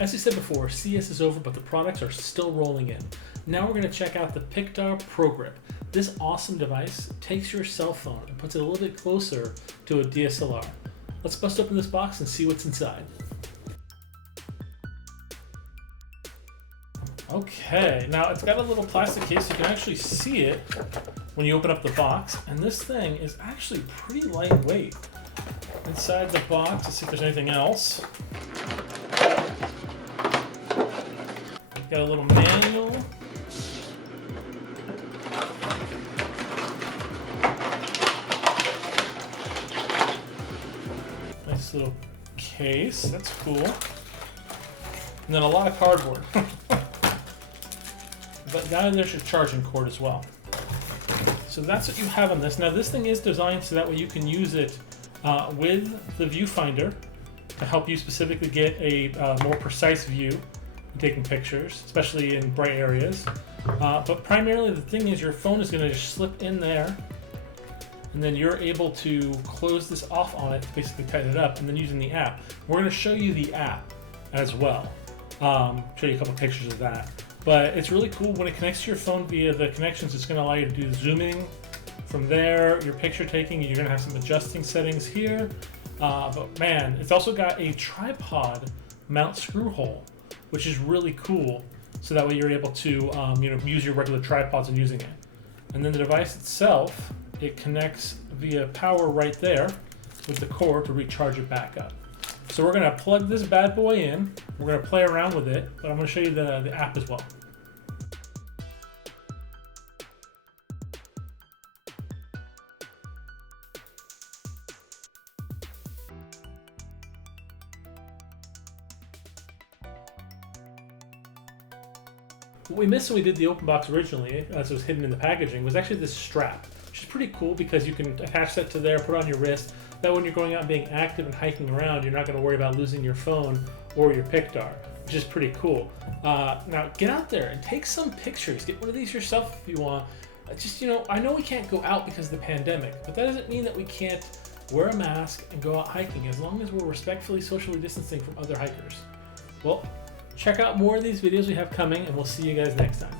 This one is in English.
As we said before, CS is over, but the products are still rolling in. Now we're going to check out the Pictar ProGrip. This awesome device takes your cell phone and puts it a little bit closer to a DSLR. Let's bust open this box and see what's inside. Okay, now it's got a little plastic case. You can actually see it when you open up the box, and this thing is actually pretty lightweight. Inside the box, let's see if there's anything else. Got a little manual. Nice little case, that's cool. And then a lot of cardboard. But now there's your charging cord as well. So that's what you have on this. Now this thing is designed so that way you can use it with the viewfinder to help you specifically get a more precise view when taking pictures, especially in bright areas. But primarily the thing is your phone is going to just slip in there, and then you're able to close this off on it to basically tighten it up, and then using the app. We're going to show you the app as well. Show you a couple pictures of that. But it's really cool when it connects to your phone via the connections. It's going to allow you to do zooming from there, your picture taking. You're going to have some adjusting settings here. But man, it's also got a tripod mount screw hole, which is really cool. So that way you're able to use your regular tripods and using it. And then the device itself, it connects via power right there with the cord to recharge it back up. So we're going to plug this bad boy in. We're going to play around with it, but I'm going to show you the app as well. What we missed when we did the open box originally, as it was hidden in the packaging, was actually this strap, which is pretty cool because you can attach that to there, put it on your wrist. That when you're going out and being active and hiking around, you're not going to worry about losing your phone or your Pictar, which is pretty cool. Now get out there and take some pictures. Get one of these yourself if you want. I know we can't go out because of the pandemic, but that doesn't mean that we can't wear a mask and go out hiking as long as we're respectfully socially distancing from other hikers. Well, check out more of these videos we have coming, and we'll see you guys next time.